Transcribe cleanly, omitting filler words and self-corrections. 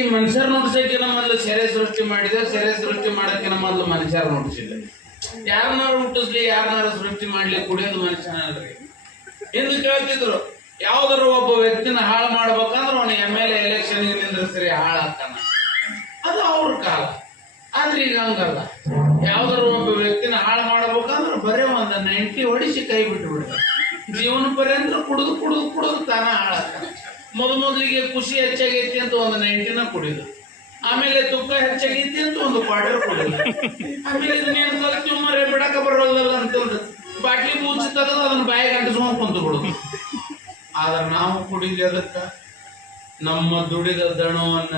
ಈ ಮನುಷ್ಯರ ನುಡ್ಸಕ್ಕಿನ ಮೊದಲು ಸೆರೆ ಸೃಷ್ಟಿ ಮಾಡಿದೆ, ಸೆರೆ ಸೃಷ್ಟಿ ಮಾಡಕ್ಕಿನ ಮೊದಲು ಮನುಷ್ಯರ ನುಡ್ಸಿದೆ. ಯಾರನ್ನಾರು ಹುಟ್ಟಿಸ್ಲಿ, ಯಾರನ್ನಾರು ಸೃಷ್ಟಿ ಮಾಡ್ಲಿ, ಕುಡಿಯೋದು ಮನುಷ್ಯನಲ್ರಿ. ಎಂದು ಕೇಳ್ತಿದ್ರು, ಯಾವ್ದಾರ ಒಬ್ಬ ವ್ಯಕ್ತಿನ ಹಾಳು ಮಾಡ್ಬೇಕಂದ್ರೆ ಅವನು MLA ಎಲೆಕ್ಷನ್ ನಿಂದ್ರಿಸ್ರಿ ಹಾಳಾಗ್ತಾನ, ಅದು ಅವ್ರ ಕಾಲ. ಆದ್ರೆ ಈಗ ಹಂಗಲ್ಲ, ಯಾವ್ದಾರ ಒಬ್ಬ ವ್ಯಕ್ತಿನ ಹಾಳು ಮಾಡ್ಬೇಕಂದ್ರೆ ಬರೇ ಒಂದು 90 ಹೊಡಿಸಿ ಕೈ ಬಿಟ್ಟು ಬಿಡ್ತಾರೆ. ಜೀವನ ಪರ್ಯಂತ ಕುಡಿದು ಕುಡಿದು ಕುಡಿದು ತಾನ ಹಾಳಾಗ್ತಾನೆ. ಮೊದಲಿಗೆ ಖುಷಿ ಹೆಚ್ಚಾಗೈತಿ ಅಂತ ಒಂದು 90ನ ಕುಡಿದು, ಆಮೇಲೆ ತುಪ್ಪ ಹೆಚ್ಚಾಗೈತಿ ಅಂತ ಒಂದು ಕ್ವಾರ್ಟರ್ ಕುಡಿದು, ಆಮೇಲೆ ಇದನ್ನೇನು ಕಲ್ತಿ ಮರೆ ಬಿಡಕ ಬರೋದಲ್ಲ ಅಂತಂದು ಬಾಟ್ಲಿ ಬೂಚಿ ತೆಗೆದು ಅದನ್ನ ಬಾಯಿಗೆ ಅಂಟಿಸ್ಕೊಂಡು ಕುಂತು ಬಿಡುದು. ಆದ್ರೆ ನಾವು ಕುಡಿದು ಅದಕ್ಕ ನಮ್ಮ ದುಡಿದ ದಣವನ್ನ